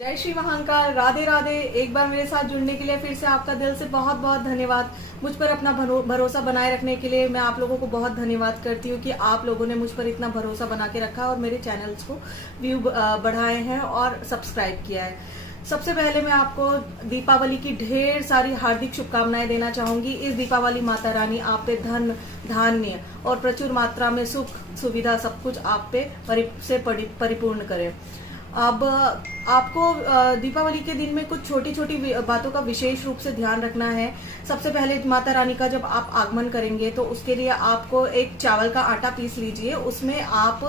जय श्री महाकाल, राधे राधे। एक बार मेरे साथ जुड़ने के लिए फिर से आपका दिल से बहुत बहुत धन्यवाद। मुझ पर अपना भरोसा बनाए रखने के लिए मैं आप लोगों को बहुत धन्यवाद करती हूँ कि आप लोगों ने मुझ पर इतना भरोसा बना के रखा और मेरे चैनल्स को व्यू बढ़ाए हैं और सब्सक्राइब किया है। सबसे पहले मैं आपको दीपावली की ढेर सारी हार्दिक शुभकामनाएं देना चाहूंगी। इस दीपावली माता रानी आप पे धन, धान्य और प्रचुर मात्रा में सुख सुविधा सब कुछ आप पे परिपूर्ण करे। अब आपको दीपावली के दिन में कुछ छोटी छोटी बातों का विशेष रूप से ध्यान रखना है। सबसे पहले माता रानी का जब आप आगमन करेंगे तो उसके लिए आपको एक चावल का आटा पीस लीजिए, उसमें आप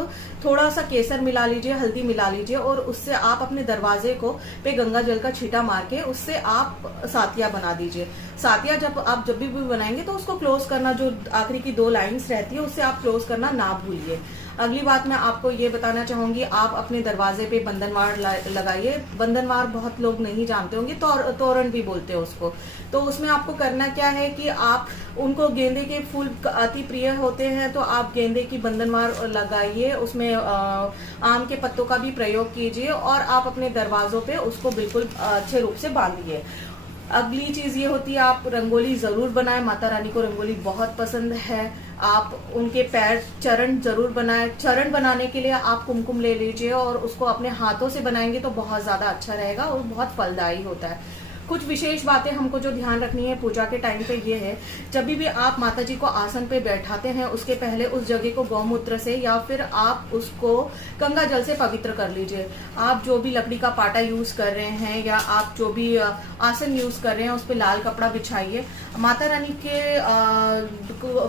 थोड़ा सा केसर मिला लीजिए, हल्दी मिला लीजिए और उससे आप अपने दरवाजे को पे गंगा जल का छींटा मार के उससे आप सातिया बना दीजिए। सातिया जब भी बनाएंगे तो उसको क्लोज करना, जो आखिरी की 2 लाइन्स रहती है उससे आप क्लोज करना ना भूलिए। अगली बात मैं आपको ये बताना चाहूंगी, आप अपने दरवाजे पे बंधनवार लगाइए। बंधनवार बहुत लोग नहीं जानते होंगे, तोरण भी बोलते हैं उसको। तो उसमें आपको करना क्या है कि आप उनको, गेंदे के फूल अति प्रिय होते हैं तो आप गेंदे की बंधनवार लगाइए, उसमें आम के पत्तों का भी प्रयोग कीजिए और आप अपने दरवाजों पे उसको बिल्कुल अच्छे रूप से बांधिए। अगली चीज ये होती है, आप रंगोली जरूर बनाएं। माता रानी को रंगोली बहुत पसंद है। आप उनके पैर, चरण जरूर बनाएं। चरण बनाने के लिए आप कुमकुम ले लीजिए और उसको अपने हाथों से बनाएंगे तो बहुत ज्यादा अच्छा रहेगा और बहुत फलदायी होता है। कुछ विशेष बातें हमको जो ध्यान रखनी है पूजा के टाइम पे ये है, जब भी आप माता जी को आसन पे बैठाते हैं उसके पहले उस जगह को गौमूत्र से या फिर आप उसको गंगा जल से पवित्र कर लीजिए। आप जो भी लकड़ी का पाटा यूज कर रहे हैं या आप जो भी आसन यूज कर रहे हैं उस पर लाल कपड़ा बिछाइए। माता रानी के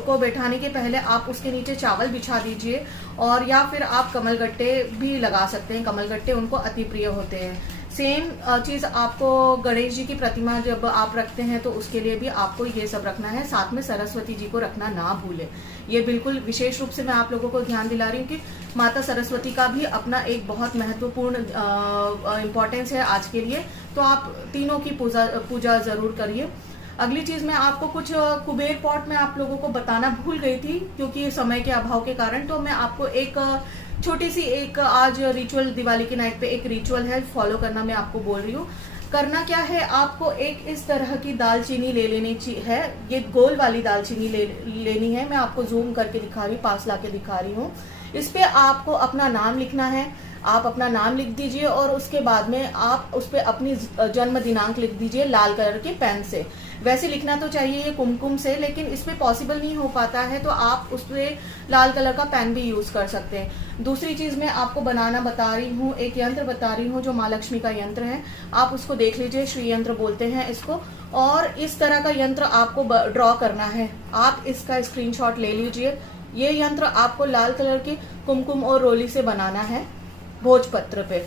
को बैठाने के पहले आप उसके नीचे चावल बिछा दीजिए और या फिर आप कमलगट्टे भी लगा सकते हैं। कमलगट्टे उनको अति प्रिय होते हैं। सेम चीज आपको गणेश जी की प्रतिमा जब आप रखते हैं तो उसके लिए भी आपको ये सब रखना है। साथ में सरस्वती जी को रखना ना भूलें। ये बिल्कुल विशेष रूप से मैं आप लोगों को ध्यान दिला रही हूँ कि माता सरस्वती का भी अपना एक बहुत महत्वपूर्ण इम्पोर्टेंस है आज के लिए। तो आप तीनों की पूजा जरूर करिए। अगली चीज मैं आपको कुछ कुबेर पॉट में आप लोगों को बताना भूल गई थी क्योंकि समय के अभाव के कारण। तो मैं आपको एक छोटी सी एक आज रिचुअल, दिवाली की नाइट पे एक रिचुअल है, फॉलो करना मैं आपको बोल रही हूँ। करना क्या है, आपको एक इस तरह की दालचीनी ले लेनी है। ये गोल वाली दालचीनी लेनी है। मैं आपको जूम करके दिखा रही हूँ, पास लाके दिखा रही हूँ। इस पे आपको अपना नाम लिखना है। आप अपना नाम लिख दीजिए और उसके बाद में आप उस पे अपनी जन्म दिनांक लिख दीजिए लाल कलर के पेन से। वैसे लिखना तो चाहिए ये कुमकुम से, लेकिन इसमें पॉसिबल नहीं हो पाता है तो आप उस पे लाल कलर का पेन भी यूज कर सकते हैं। दूसरी चीज मैं आपको बनाना बता रही हूँ, एक यंत्र बता रही हूँ जो माँ लक्ष्मी का यंत्र है। आप उसको देख लीजिए, श्री यंत्र बोलते हैं इसको। और इस तरह का यंत्र आपको ड्रॉ करना है। आप इसका स्क्रीनशॉट ले लीजिए। ये यंत्र आपको लाल कलर के कुमकुम और रोली से बनाना है भोजपत्र पे।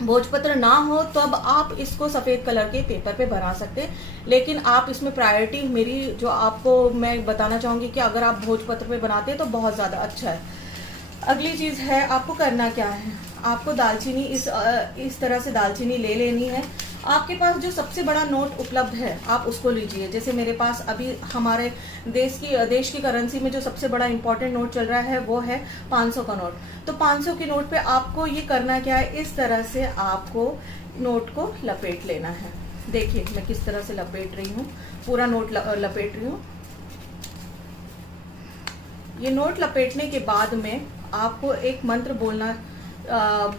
भोजपत्र ना हो तब आप इसको सफेद कलर के पेपर पे बना सकते हैं, लेकिन आप इसमें प्रायोरिटी मेरी जो आपको मैं बताना चाहूंगी कि अगर आप भोजपत्र पे बनाते हैं तो बहुत ज्यादा अच्छा है। अगली चीज है, आपको करना क्या है, आपको दालचीनी इस तरह से दालचीनी ले लेनी है। आपके पास जो सबसे बड़ा नोट उपलब्ध है आप उसको लीजिए। जैसे मेरे पास अभी हमारे देश की करेंसी में जो सबसे बड़ा इंपॉर्टेंट नोट चल रहा है वो है 500 का नोट। तो 500 के नोट पे आपको ये करना क्या है, इस तरह से आपको नोट को लपेट लेना है। देखिए मैं किस तरह से लपेट रही हूँ, पूरा नोट लपेट रही हूँ। ये नोट लपेटने के बाद में आपको एक मंत्र बोलना,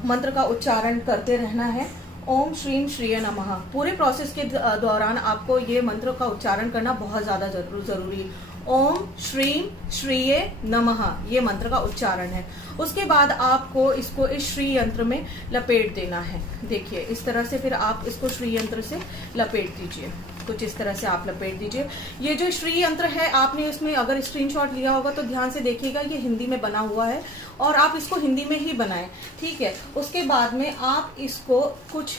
मंत्र का उच्चारण करते रहना है, ओम श्रीम श्रीय नमः। पूरे प्रोसेस के दौरान आपको ये मंत्र का उच्चारण करना बहुत ज्यादा जरूरी है। ओम श्रीम श्रीय नमः ये मंत्र का उच्चारण है। उसके बाद आपको इसको इस श्री यंत्र में लपेट देना है। देखिए इस तरह से फिर आप इसको श्री यंत्र से लपेट दीजिए। कुछ इस तरह से आप लपेट दीजिए। ये जो श्री यंत्र है, आपने इसमें अगर स्क्रीनशॉट लिया होगा तो ध्यान से देखिएगा, ये हिंदी में बना हुआ है और आप इसको हिंदी में ही बनाएं, ठीक है। उसके बाद में आप इसको कुछ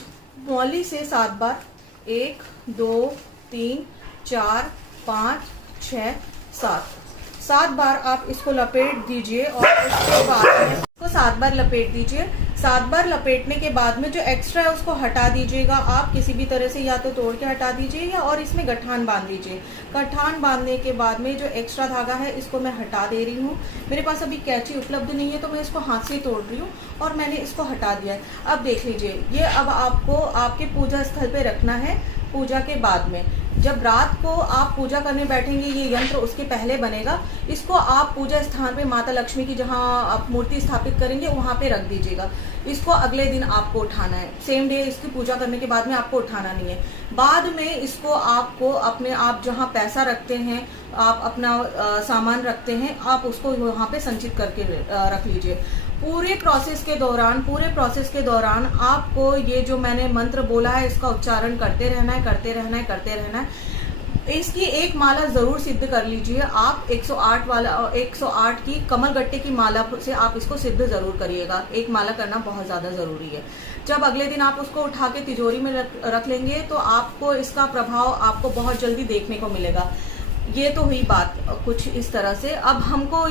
मौली से 7 बार, 1 2 3 4 5 6 7 7 बार आप इसको लपेट दीजिए और उसके बाद में इसको 7 बार लपेट दीजिए। 7 बार लपेटने के बाद में जो एक्स्ट्रा है उसको हटा दीजिएगा आप किसी भी तरह से, या तो तोड़ के हटा दीजिए या और इसमें गठान बांध लीजिए। गठान बांधने के बाद में जो एक्स्ट्रा धागा है इसको मैं हटा दे रही हूँ। मेरे पास अभी कैंची उपलब्ध नहीं है तो मैं इसको हाथ से तोड़ रही हूँ और मैंने इसको हटा दिया है। अब देख लीजिए, ये अब आपको आपके पूजा स्थल पे रखना है। पूजा के बाद में जब रात को आप पूजा करने बैठेंगे, ये यंत्र उसके पहले बनेगा। इसको आप पूजा स्थान पे माता लक्ष्मी की जहाँ आप मूर्ति स्थापित करेंगे वहां पे रख दीजिएगा। इसको अगले दिन आपको उठाना है, सेम डे इसकी पूजा करने के बाद में आपको उठाना नहीं है। बाद में इसको आपको अपने आप जहाँ पैसा रखते हैं, आप अपना सामान रखते हैं, आप उसको वहां पे संचित करके रख लीजिए। पूरे प्रोसेस के दौरान आपको ये जो मैंने मंत्र बोला है इसका उच्चारण करते रहना है। इसकी एक माला जरूर सिद्ध कर लीजिए आप। 108 की कमल गट्टे की माला से आप इसको सिद्ध जरूर करिएगा। एक माला करना बहुत ज्यादा जरूरी है। जब अगले दिन आप उसको उठा के तिजोरी में रख लेंगे तो आपको इसका प्रभाव आपको बहुत जल्दी देखने को मिलेगा। ये तो हुई बात कुछ इस तरह से। अब हमको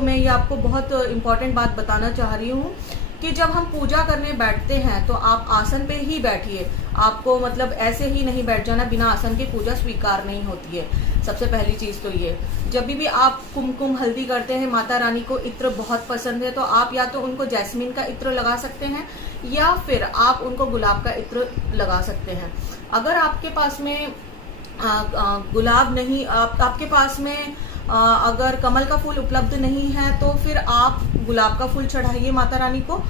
मैं ये आपको बहुत इम्पोर्टेंट बात बताना चाह रही हूँ कि जब हम पूजा करने बैठते हैं तो आप आसन पे ही बैठिए। आपको मतलब ऐसे ही नहीं बैठ जाना, बिना आसन के पूजा स्वीकार नहीं होती है। सबसे पहली चीज तो ये, जब भी आप कुमकुम हल्दी करते हैं, माता रानी को इत्र बहुत पसंद है तो आप या तो उनको जैस्मिन का इत्र लगा सकते हैं या फिर आप उनको गुलाब का इत्र लगा सकते हैं। अगर आपके पास में गुलाब नहीं, आपके पास में अगर कमल का फूल उपलब्ध नहीं है तो फिर आप गुलाब का फूल चढ़ाइए माता रानी को।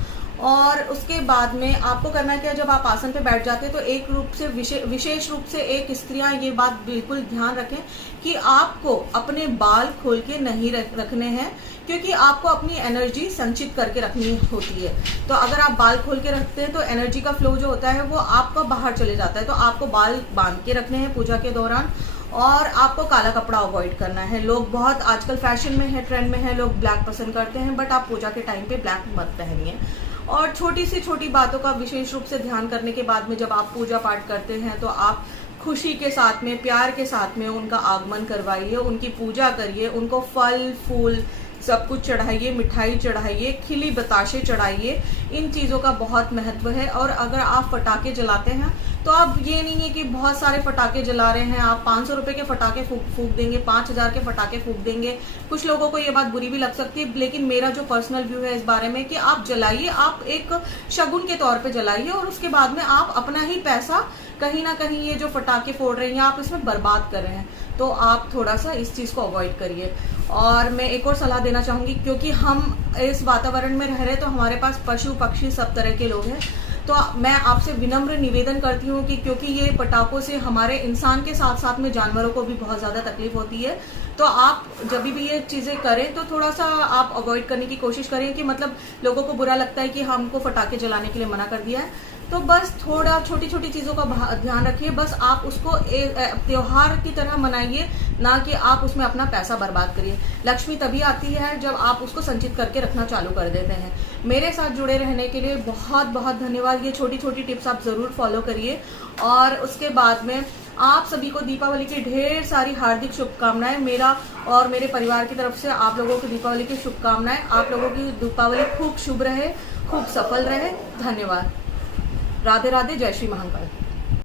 और उसके बाद में आपको करना क्या, जब आप आसन पे बैठ जाते हैं तो एक रूप से विशेष रूप से एक स्त्रियां ये बात बिल्कुल ध्यान रखें कि आपको अपने बाल खोल के नहीं रखने हैं, क्योंकि आपको अपनी एनर्जी संचित करके रखनी होती है। तो अगर आप बाल खोल के रखते हैं तो एनर्जी का फ्लो जो होता है वो आपका बाहर चले जाता है। तो आपको बाल बांध के रखने हैं पूजा के दौरान और आपको काला कपड़ा अवॉइड करना है। लोग बहुत आजकल फैशन में है, ट्रेंड में है, लोग ब्लैक पसंद करते हैं, बट आप पूजा के टाइम पे ब्लैक मत पहनिए। और छोटी से छोटी बातों का विशेष रूप से ध्यान करने के बाद में जब आप पूजा पाठ करते हैं तो आप खुशी के साथ में, प्यार के साथ में उनका आगमन करवाइए, उनकी पूजा करिए, उनको फल फूल सब कुछ चढ़ाइए, मिठाई चढ़ाइए, खिली बताशे चढ़ाइए। इन चीज़ों का बहुत महत्व है। और अगर आप पटाखे जलाते हैं तो आप ये नहीं है कि बहुत सारे पटाखे जला रहे हैं, आप 500 रुपए के पटाखे फूक देंगे, 5000 के पटाखे फूक देंगे। कुछ लोगों को ये बात बुरी भी लग सकती है, लेकिन मेरा जो पर्सनल व्यू है इस बारे में कि आप जलाइए, आप एक शगुन के तौर पे जलाइए और उसके बाद में आप अपना ही पैसा कहीं ना कहीं ये जो पटाखे फोड़ रहे हैं आप इसमें बर्बाद कर रहे हैं। तो आप थोड़ा सा इस चीज को अवॉइड करिए। और मैं एक और सलाह देना चाहूंगी, क्योंकि हम इस वातावरण में रह रहे तो हमारे पास पशु पक्षी सब तरह के लोग हैं, तो मैं आपसे विनम्र निवेदन करती हूँ कि क्योंकि ये पटाखों से हमारे इंसान के साथ साथ में जानवरों को भी बहुत ज्यादा तकलीफ होती है, तो आप जब भी ये चीजें करें तो थोड़ा सा आप अवॉइड करने की कोशिश करें। कि मतलब लोगों को बुरा लगता है कि हमको पटाखे जलाने के लिए मना कर दिया है, तो बस थोड़ा छोटी छोटी चीजों का ध्यान रखिए। बस आप उसको त्योहार की तरह मनाइए, ना कि आप उसमें अपना पैसा बर्बाद करिए। लक्ष्मी तभी आती है जब आप उसको संचित करके रखना चालू कर देते हैं। मेरे साथ जुड़े रहने के लिए बहुत बहुत धन्यवाद। ये छोटी छोटी टिप्स आप जरूर फॉलो करिए। और उसके बाद में आप सभी को दीपावली की ढेर सारी हार्दिक शुभकामनाएं। मेरा और मेरे परिवार की तरफ से आप लोगों को दीपावली की शुभकामनाएं। आप लोगों की दीपावली खूब शुभ रहे, खूब सफल रहे। धन्यवाद। राधे राधे। जय श्री महाकाल।